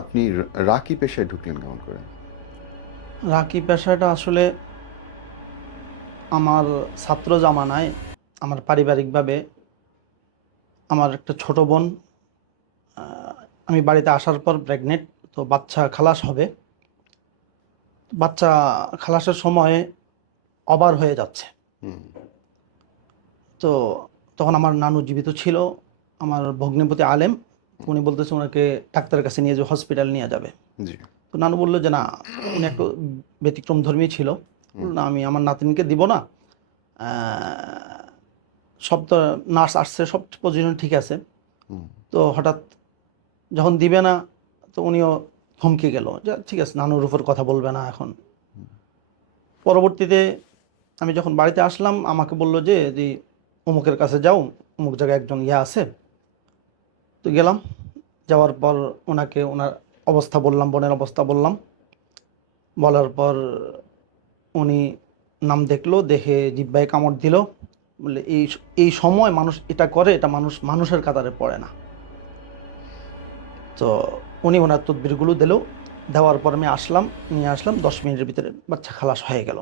আপনি রাকি পেশায় ঢুকলেন কেমন করে? রাকি পেশাটা আসলে আমার ছাত্র জামানায় আমার পারিবারিকভাবে আমার একটা ছোট বোন, আমি বাড়িতে আসার পর প্রেগনেন্ট, তো বাচ্চা খালাস হবে। বাচ্চা খালাসের সময় অবার হয়ে যাচ্ছে। হুম। তো তখন আমার নানু জীবিত ছিল, আমার ভগ্নিপতি আলেম। উনি বলতেছে ওনাকে ডাক্তারের কাছে নিয়ে যে হসপিটাল নিয়ে যাবে। জি। তো নানু বললো যে না, উনি একটু ব্যতিক্রম ধর্মী ছিল। হুম। বললো, না আমি আমার নাতিনকে দিব না। আহ, সব তো নার্স আসছে, সব পজিশন ঠিক আছে। হুম। তো হঠাৎ যখন দিবে না, তো উনিও থমকে গেল যে ঠিক আছে, নানুর উপর কথা বলবে না এখন। পরবর্তীতে আমি যখন বাড়িতে আসলাম, আমাকে বলল যে অমুকের কাছে যাও, অমুক জায়গায় একজন ইয়া আছে। তো গেলাম, যাওয়ার পর ওনাকে ওনার অবস্থা বললাম, বোনের অবস্থা বললাম। বলার পর উনি নাম দেখলো, দেখে জিহ্বায় কামড় দিল। বলে এই এই সময় মানুষ এটা করে, এটা মানুষের কাতারে পড়ে না। তো উনি ওনার তদবিরগুলো দিল। দেওয়ার পর আমি আসলাম, নিয়ে আসলাম, 10 মিনিটের ভিতরে বাচ্চা খালাস হয়ে গেল।